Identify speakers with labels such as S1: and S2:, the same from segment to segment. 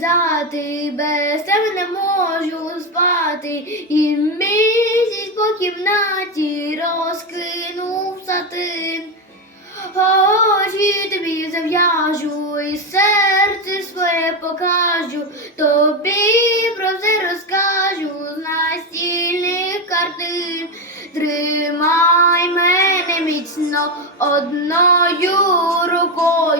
S1: сказати, без тебе не можу спати, і місяць по кімнаті розкинув сатин. Очі тобі зав'яжу і серце своє покажу, тобі про все розкажу з настільних картин. Тримай мене міцно одною рукою,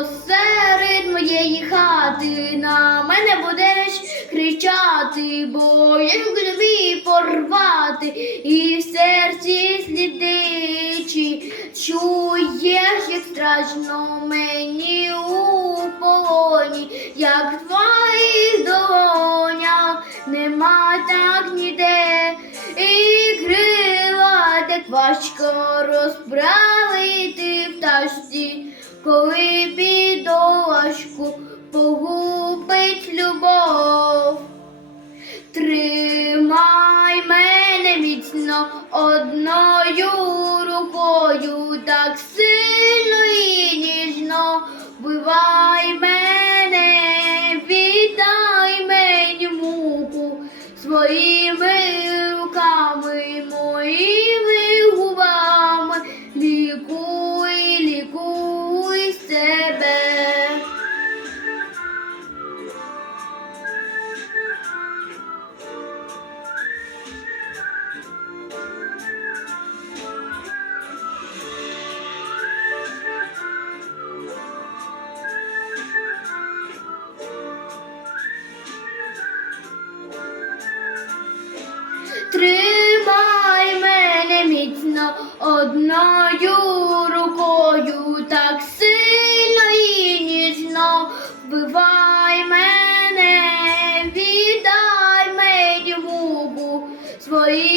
S1: Посеред моєї хати. На мене будеш кричати, бо я тобі порвати, і в серці слідичі чуєш, як страшно мені у полоні, як в твоїх долонях нема так ніде, і крила так важко розправити одною рукою, так сильно і ніжно. Вбивай мене, віддай мені муку своїми Тримай мене міцно одною рукою, так сильно і ніжно. Вбивай мене, віддай мені муку свої